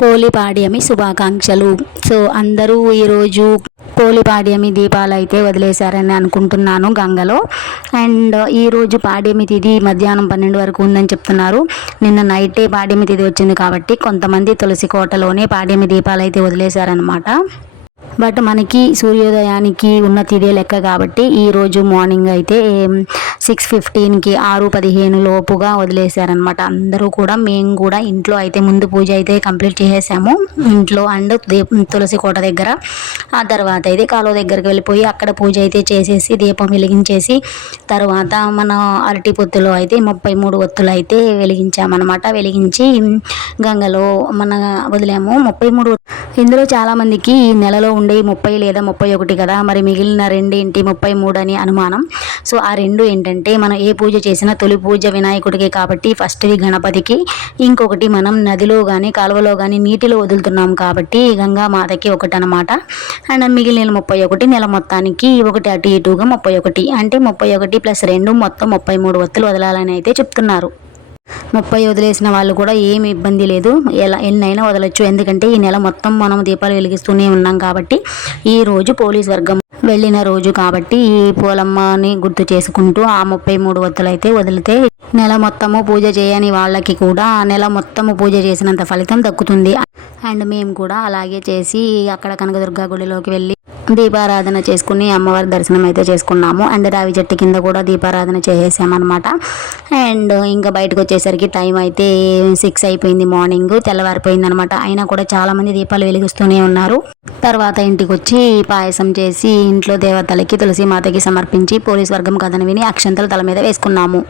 పోలిపాడ్యమి శుభాకాంక్షలు. సో అందరూ ఈరోజు పోలిపాడ్యమి దీపాలు అయితే వదిలేశారని అనుకుంటున్నాను గంగలో. అండ్ ఈరోజు పాడ్యమి తిథి మధ్యాహ్నం పన్నెండు వరకు ఉందని చెప్తున్నారు. నిన్న నైటే పాడ్యమి తిథి వచ్చింది కాబట్టి కొంతమంది తులసి కోటలోనే పాడ్యమి దీపాలు అయితే వదిలేశారనమాట బట్ మనకి సూర్యోదయానికి ఉన్న తిదే లెక్క కాబట్టి ఈరోజు మార్నింగ్ అయితే సిక్స్ ఫిఫ్టీన్కి ఆరు పదిహేను లోపుగా వదిలేశారనమాట అందరూ కూడా మేము కూడా ఇంట్లో అయితే ముందు పూజ అయితే కంప్లీట్ చేసేసాము. ఇంట్లో అండ్ తులసి కోట దగ్గర. ఆ తర్వాత అయితే కాలువ దగ్గరికి వెళ్ళిపోయి అక్కడ పూజ అయితే చేసేసి దీపం వెలిగించేసి తర్వాత మన అరటి పొత్తులో అయితే ముప్పై మూడు ఒత్తులు అయితే వెలిగించామన్నమాట. వెలిగించి గంగలో మన వదిలాము. ముప్పై మూడు ఇందులో చాలామందికి ఈ నెలలో ఉండే ముప్పై లేదా ముప్పై ఒకటి కదా మరి మిగిలిన రెండేంటి ముప్పై మూడు అని అనుమానం. సో ఆ రెండు ఏంటంటే మనం ఏ పూజ చేసినా తొలి పూజ వినాయకుడికి కాబట్టి ఫస్ట్ది గణపతికి ఇంకొకటి మనం నదిలో కానీ కాలువలో కానీ నీటిలో వదులుతున్నాం కాబట్టి గంగా మాతకి ఒకటి అనమాట అండ్ మిగిలిన ముప్పై ఒకటి నెల మొత్తానికి ఒకటి అటు ఇటుగా ముప్పై ఒకటి. అంటే ముప్పై ఒకటి ప్లస్ రెండు మొత్తం ముప్పై మూడు వత్తులు వదలాలని అయితే చెప్తున్నారు. ముప్పై వదిలేసిన వాళ్ళు కూడా ఏమి ఇబ్బంది లేదు. ఎలా ఎన్నైనా వదలొచ్చు. ఎందుకంటే ఈ నెల మొత్తం మనం దీపాలు వెలిగిస్తూనే ఉన్నాం కాబట్టి ఈ రోజు పోలీస్ వర్గం వెళ్ళిన రోజు కాబట్టి ఈ పూలమ్మని గుర్తు చేసుకుంటూ ఆ ముప్పై మూడు వత్తులైతే వదిలితే నెల మొత్తము పూజ చేయని వాళ్ళకి కూడా నెల మొత్తము పూజ చేసినంత ఫలితం దక్కుతుంది. అండ్ మేము కూడా అలాగే చేసి అక్కడ కనకదుర్గ గుడిలోకి వెళ్ళి దీపారాధన చేసుకుని అమ్మవారి దర్శనం అయితే చేసుకున్నాము. అండ్ రావి చెట్టు కింద కూడా దీపారాధన చేసేసామన్నమాట. అండ్ ఇంకా బయటకు వచ్చేసరికి టైం అయితే సిక్స్ అయిపోయింది మార్నింగ్ తెల్లవారిపోయింది అనమాట అయినా కూడా చాలామంది దీపాలు వెలిగిస్తూనే ఉన్నారు. తర్వాత ఇంటికి వచ్చి పాయసం చేసి ఇంట్లో దేవతలకి తులసి మాతకి సమర్పించి పోలీస్ వర్గం కథను విని అక్షంతలు తల మీద వేసుకున్నాము.